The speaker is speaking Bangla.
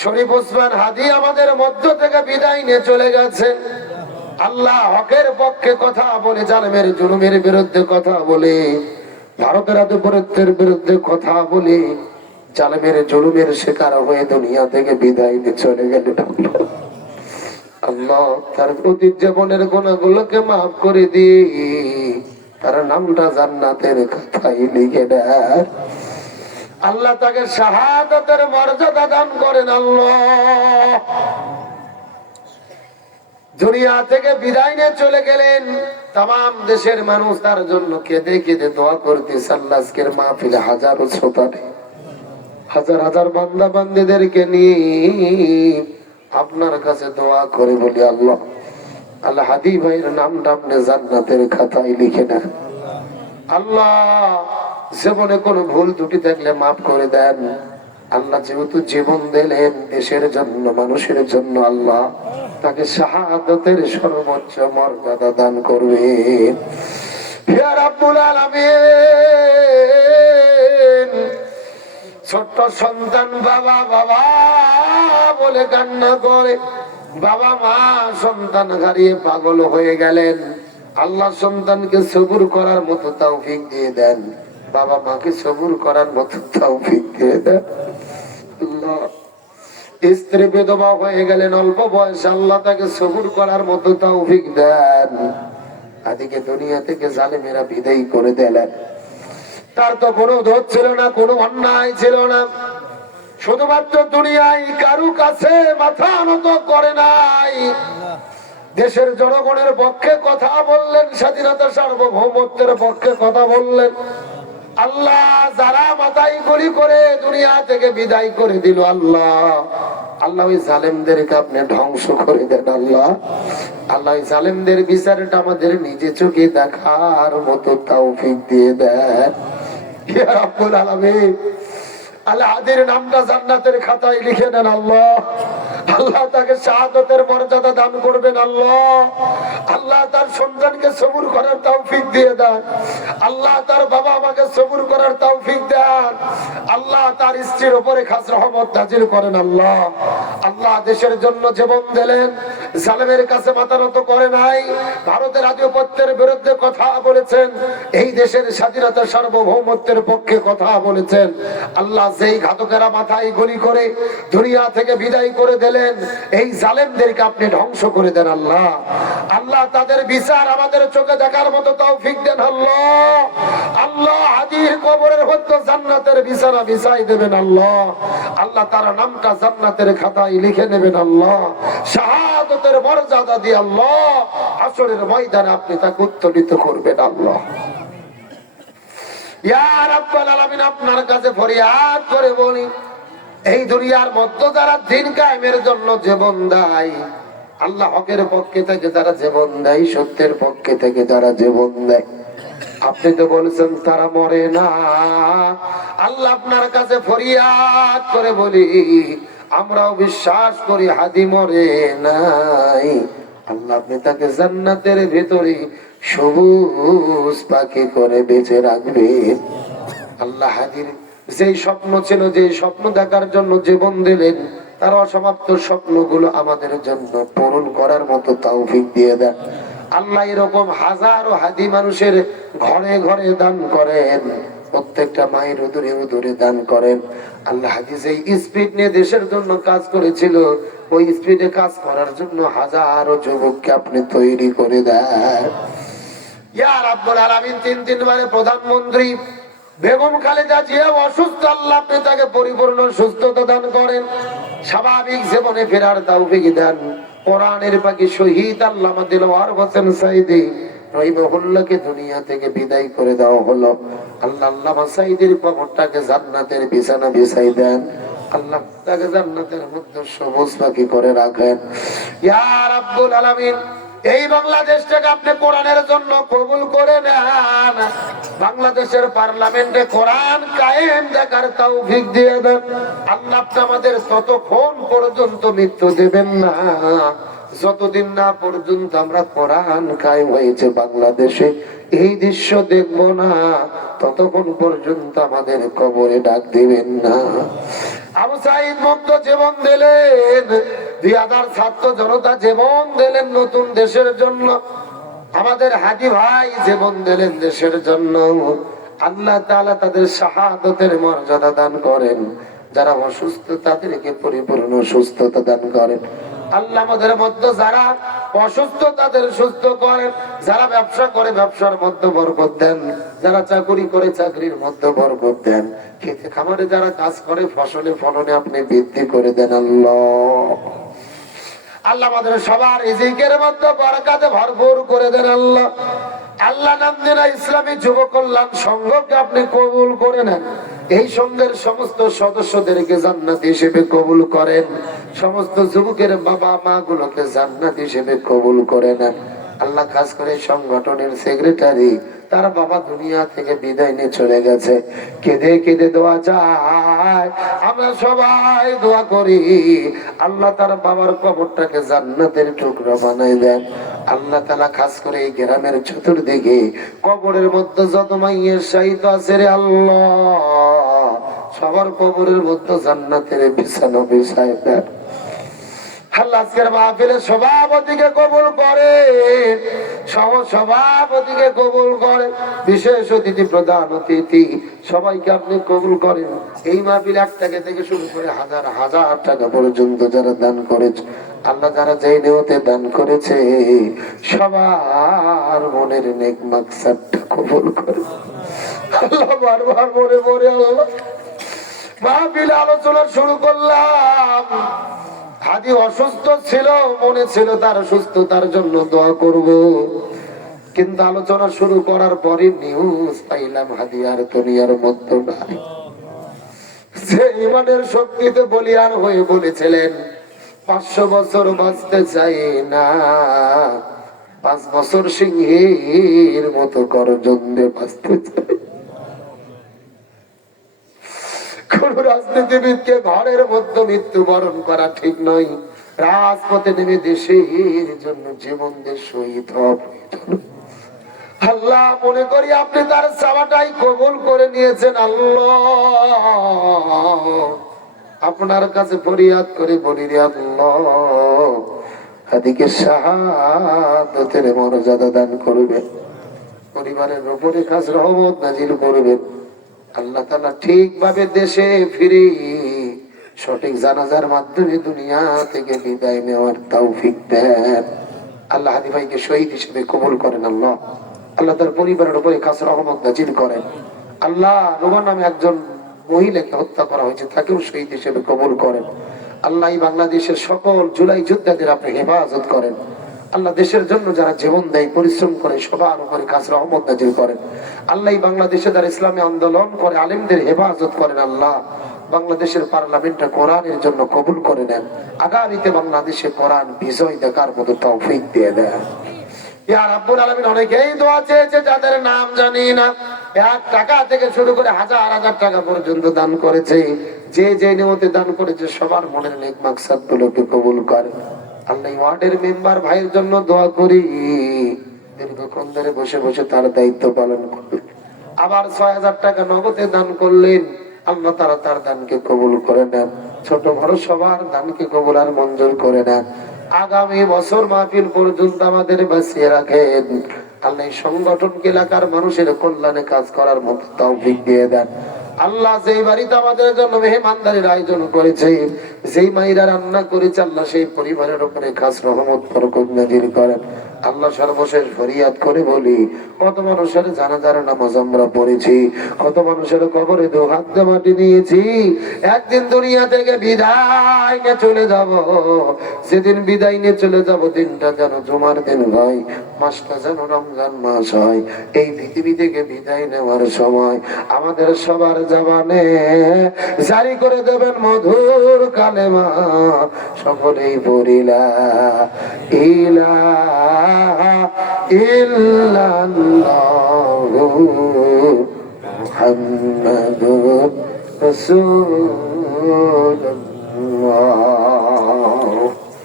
শরীফ ওসমান হাদি আমাদের মধ্য থেকে বিদায় নিয়ে চলে গেছেন। আল্লাহ হকের পক্ষে কথা বলে, জালেমের জুলুমের বিরুদ্ধে কথা বলে, ভারতের আধিপত্যের বিরুদ্ধে কথা বলে, জালেমের জুলুমের শিকার হয়ে দুনিয়া থেকে বিদায় নিয়ে চলে গেলেন। আল্লাহ তার অতীত জীবনের গুনাহগুলোকে মাফ করে দিয়ে তার নামটা জান্নাতের খাতায় লিখে দেন। আল্লাহ তাকে শাহাদাতের মর্যাদা দান করেন। আল্লাহ দুনিয়া থেকে বিদায় নিয়ে চলে গেলেন। তাম দেশের মানুষ তার জন্য কেঁদে কেঁদে দোয়া করতেছে। আল্লাহ আজকের মাহফিলে হাজারো শ্রোতা, হাজার হাজার বান্দা বান্দীদেরকে নিয়ে আপনার কাছে দোয়া করে বলি, আল্লাহ আল্লাহ হাদি ভাইয়ের নামটা আপনি জান্নাতের খাতায় লিখে নেন। আল্লাহ জীবনে কোনো ভুল ত্রুটি থাকলে মাফ করে দেন। আল্লাহ যেহেতু জীবন দিলেন দেশের জন্য, মানুষের জন্য, আল্লাহ তাকে শাহাদাতের সর্বোচ্চ মর্যাদা দান করবেন। হে রাব্বুল আলামিন, ছোট্ট সন্তান বাবা বাবা বলে কান্না করে, বাবা মা সন্তান হারিয়ে পাগল হয়ে গেলেন। আল্লাহ সন্তানকে সবুর করার মতো তৌফিক দিয়ে দেন, বাবা মাকে সবুর করার মতো তৌফিক দিয়ে দেন। আল্লাহ স্ত্রী বিধবা হয়ে গেলেন অল্প বয়সে, আল্লাহ তাকে সবুর করার মতো তৌফিক দেন। আদিকে দুনিয়া থেকে জালেমেরা বিদায় করে দিলেন। তার তো কোনো দোষ ছিল না, কোনো অন্যায় ছিল না, শুধুমাত্র দুনিয়ায় কারু কাছে মাথা নত করে নাই। দেশের জনগণের পক্ষে কথা বললেন, স্বাধীনতা সার্বভৌমত্বের পক্ষে কথা বললেন। আল্লাহ যারা মাথায় গুলি করে দুনিয়া থেকে বিদায় করে দিল, আল্লাহ আল্লাহ ওই জালেমদেরকে আপনি ধ্বংস করে দেন। আল্লাহ আল্লাহ ওই জালেমদের বিচারটা আমাদের নিজে চোখে দেখার মতো তৌফিক দিয়ে দেন। ইয়া রাব্বুল আলামিন, আল্লাহ হাদির নামটা জান্নাতের খাতায় লিখে দেন। আল্লাহ আল্লাহ তাকে শাহাদাতের মর্যাদা দান করবেন। আল্লাহ আল্লাহ তার সন্তানকে সবুর করার তৌফিক দিয়ে দেন। আল্লাহ তার বাবা মাকে সবুর করার তৌফিক দেন। আল্লাহ তার স্ত্রীর উপরে খাস রহমত নাজিল করেন। আল্লাহ আল্লাহ দেশের জন্য জীবন দিলেন, জালেমের কাছে মাথা নত করে নাই, ভারতের আধিপত্যের বিরুদ্ধে কথা বলেছেন, এই দেশের স্বাধীনতা সার্বভৌমত্বের পক্ষে কথা বলেছেন। আল্লাহ যেই ঘাতকেরা মাথায় গুলি করে দুনিয়া থেকে বিদায় করে দিলেন, এই জালেমদেরকে আপনি ধ্বংস করে দেন। আল্লাহ আল্লাহ তাদের বিচার আমাদের চোখে দেখার মতো তৌফিক দেন। আল্লাহ আল্লাহ হাদির কবরের মধ্যে জান্নাতের বিছানা বিছাই দেবেন। আল্লাহ আল্লাহ তার নামটা জান্নাতের খাতায় লিখে নেবেন। আল্লাহ শাহাদাতের মর্যাদা দিয়ে আল্লাহ হাসরের ময়দানে আপনি তাকে উত্তোলিত করবেন। আল্লাহ ইয়া রাব্বুল আলামিন, আপনার কাছে ফরিয়াদ করে বলি, এই দুনিয়ার মধ্যে যারা দিন কায়েমের জন্য জীবন দেয়, আল্লাহ হকের পক্ষে থেকে যারা জীবন দেয়, সত্যের পক্ষে থেকে যারা জীবন দেয়, আপনি তো বলেছেন তারা মরে না। আল্লাহ আপনার কাছে ফরিয়াদ করে বলি, আমরাও বিশ্বাস করি হাদি মরে নাই। আল্লাহ আপনি তাকে জান্নাতের ভেতরে সবুজ পাখি করে বেঁচে রাখবেন। আল্লাহ হাদির যেই স্বপ্ন ছিল, যে স্বপ্ন দেখার জন্য জীবন দিলেন, তার অসমাপ্ত স্বপ্নগুলো আমাদের জন্য পূরণ করার মতো তৌফিক দিয়ে দেন। আল্লাহ এরকম হাজারো হাদি মানুষের ঘরে ঘরে দান করেন, প্রত্যেকটা মায়ের উদরে উদরে দান করেন। আল্লাহ হাদিস এই স্পিড নিয়ে দেশের জন্য কাজ করেছিল, ওই স্পিডে কাজ করার জন্য হাজারো যুবককে আপনি তৈরি করে দেন। ইয়া রাব্বুল আলামিন, 3 বারে প্রধানমন্ত্রী বেগম খালেদা জিয়া অসুস্থ, আল্লাহ আপনি তাকে পরিপূর্ণ সুস্থতা দান করেন, স্বাভাবিক জীবনে ফেরার তৌফিক দেন। কোরআনের পাখি শহীদ আল্লামা দিলওয়ার হোসেন সাইদি রহিমাহুল্লাহকে দুনিয়া থেকে বিদায় করে দেওয়া হলো। আল্লাহ আল্লামা সাইদির কবরটাকে জান্নাতের বিছানা বিছাই দেন। আল্লাহ তাকে জান্নাতের মধ্যে সবুজ পাখি করে রাখেন। ইয়া রাব্বুল আলামিন, এই বাংলাদেশটাকে আপনি কোরআনের জন্য কবুল করে নেন। বাংলাদেশের পার্লামেন্টে কোরআন কায়েম দেখার তৌফিক দিয়ে দেন। আল্লাহ আপনি আমাদের ততক্ষণ পর্যন্ত মৃত্যু দেবেন না যতদিন না পর্যন্ত আমরা কোরআন কায়েম হয়েছে বাংলাদেশে এই দৃশ্য দেখবো না, ততক্ষণ পর্যন্ত আমাদের কবরে ডাক দিবেন না। আবু সাঈদ মুক্ত জীবন দিলেন, 2000 ছাত্র জনতা জীবন দিলেন নতুন দেশের জন্য। আমাদের হাজি ভাই জীবন দিলেন দেশের জন্য। আল্লাহ তাআলা তাদের শাহাদাতের মর্যাদা দান করেন। যারা অসুস্থ তাদেরকে পরিপূর্ণ সুস্থতা দান করেন। আল্লাহ আমাদের মধ্যে যারা অসুস্থ তাদের সুস্থ করেন, যারা ব্যবসা করে ব্যবসার মধ্যে বরকত দেন, যারা চাকরি করে চাকরির মধ্যে বরকত দেন, খেতে খামারে যারা কাজ করে ফসলে ফলনে আপনি বৃদ্ধি করে দেন আল্লাহ। আল্লাহ আমাদের সবার রিজিকের মধ্যে বরকতে ভরপুর করে দেন আল্লাহ। আল্লাহ নাম দেন ইসলামী যুব কল্যাণ সংঘকে আপনি কবুল করে নেন। এই সংঘের সমস্ত সদস্যদেরকে জান্নাত হিসেবে কবুল করেন। সমস্ত যুবকের বাবা মা গুলোকে জান্নাত হিসেবে কবুল করে নেন আল্লাহ। খাস করে সংগঠনের সেক্রেটারি, তার বাবা দুনিয়া থেকে বিদায় নিয়ে চলে গেছে, কেঁদে কেঁদে দোয়া চায়। আমরা সবাই দোয়া করি আল্লাহ তার বাবার কবরটাকে জান্নাতের টুকরো বানাই দেন আল্লাহ তাআলা। খাস করে এই গ্রামের চতুর্দিকে কবরের মধ্যে যত মাইয়ের শাহিদ আছে রে আল্লাহ, সবার কবরের মধ্যে জান্নাতের বিছানো বিছায় দেন আল্লাহ। আজকের মাহফিলের সভাপতিকে কবুল করে, সভাপতিকে কবুল করে, বিশেষ অতিথি প্রধান অতিথি সবাইকে আপনি কবুল করেন। এই মাহফিল 1 টাকা থেকে শুরু করে হাজার হাজার টাকা পর্যন্ত যারা দান করেছে আল্লাহ, যারা যেই নিয়তে দান করেছে সবার মনের নেক মাকসাদটা কবুল করে আল্লাহ। বারবার মনে পড়ে আল্লাহ মাহফিল আলোচনা শুরু করলাম, হাদি অসুস্থ ছিল, মনে ছিল তার সুস্থতার জন্য দোয়া করব, কিন্তু আলোচনা শুরু করার পরে নিউজ পাইলাম হাদি আর দুনিয়ার মধ্যে নাই। যে ইমানের শক্তিতে বলিয়ান হয়ে বলেছিলেন 500 বছর বাঁচতে চাই না, 5 বছর সিংহের মতো গর্জন দিয়ে বাঁচতে চাই। কোন রাজনীতিবিদকে ঘরের মধ্যে মৃত্যুবরণ করা ঠিক নয়, রাজপথে নেমে দেশের জন্য জীবন দিয়ে শহীদ হওয়া আল্লাহ। মনে করি আপনি তার চাওয়াটাই কবুল করে নিয়েছেন আল্লাহ। আপনার কাছে ফরিয়াদ করে বলি রে আল্লাহ, হাদিকে শাহাদাতের মর্যাদা দান করবেন, পরিবারের উপরে খাস রহমত নাজিল করবেন আল্লাহ তাআলা। ঠিকভাবে দেশে ফিরে সঠিক জানাজার মাধ্যমে দুনিয়া থেকে বিদায় নেওয়ার তৌফিক দেন আল্লাহ। হাদি ভাইকে শহীদ হিসেবে কবুল করেন আল্লাহ। আল্লাহ তার পরিবারের উপরে খাস রহমত নাজিল করেন আল্লাহ। রোমান নামে একজন মহিলাকে হত্যা করা হয়েছে, তাকেও শহীদ হিসেবে কবুল করেন আল্লাহ। এই বাংলাদেশের সকল জুলাই যোদ্ধাদের আপনি হেফাজত করেন আল্লাহ। দেশের জন্য যারা জীবন দেয়, পরিশ্রম করে, সবার উপরে খাস রহমত নাজিল করেন আল্লাহ। এই বাংলাদেশে যারা ইসলামী আন্দোলন করে আলেমদের হেফাজত করেন আল্লাহ। বাংলাদেশের পার্লামেন্টটা কোরআনের জন্য কবুল করে নেন, আগামীতে বাংলাদেশে কোরআন বিজয় দেখার মতো তৌফিক দিয়ে দেন ইয়া রাব্বুল আলামিন। অনেকেই দোয়া চেয়েছে যাদের নাম জানি না, 1 টাকা থেকে শুরু করে হাজার হাজার টাকা পর্যন্ত দান করেছে। যে যে নিয়তে দান করেছে সবার মনের নেক মাকসাদ গুলোকে কবুল করেন আল্লাহ। ওয়ার্ডের মেম্বার ভাইয়ের জন্য দোয়া করি, দীর্ঘক্ষণ ধরে বসে বসে তার দায়িত্ব পালন করলেন, আবার 6000 টাকা নগদে দান করলেন আল্লাহ তাআলা তার দানকে কবুল করে নেন। ছোট বড় সবার দানকে কবুল আর মঞ্জুর করে নেন। আগামী বছর মাহফিল পর্যন্ত আমাদের বাঁচিয়ে রাখেন আল্লাহ। এই সংগঠনকে এলাকার মানুষের কল্যাণে কাজ করার মতো তৌফিক দিয়ে দেন আল্লাহ। যেই বাড়িতে আমাদের জন্য মেহমানদারির আয়োজন করেছে, যেই মাইরা রান্না করেছে আল্লাহ, সেই পরিবারের উপরে খাস রহমত বরকত নাজিল করেন আল্লাহ। সর্বশেষ ফরিয়াদ করে বলি, কত মানুষের জানাজার নামাজ আমরা পড়েছি, কত মানুষের কবরে 2 হাত দিয়ে মাটি নিয়েছি। একদিন দুনিয়া থেকে বিদায় নিয়ে চলে যাব, সেদিন বিদায় নিয়ে চলে যাব দিনটা যেন জুমার দিন হয়, মাসটা যেন রমজান মাস হয়। এই পৃথিবী থেকে বিদায় নেওয়ার সময় আমাদের সবার জবানে জারি করে দেবেন মধুর কালেমা, সকলেই পড়িলা ইলাহা ইল্লাল্লাহু মুহাম্মাদুর রাসূলুল্লাহ।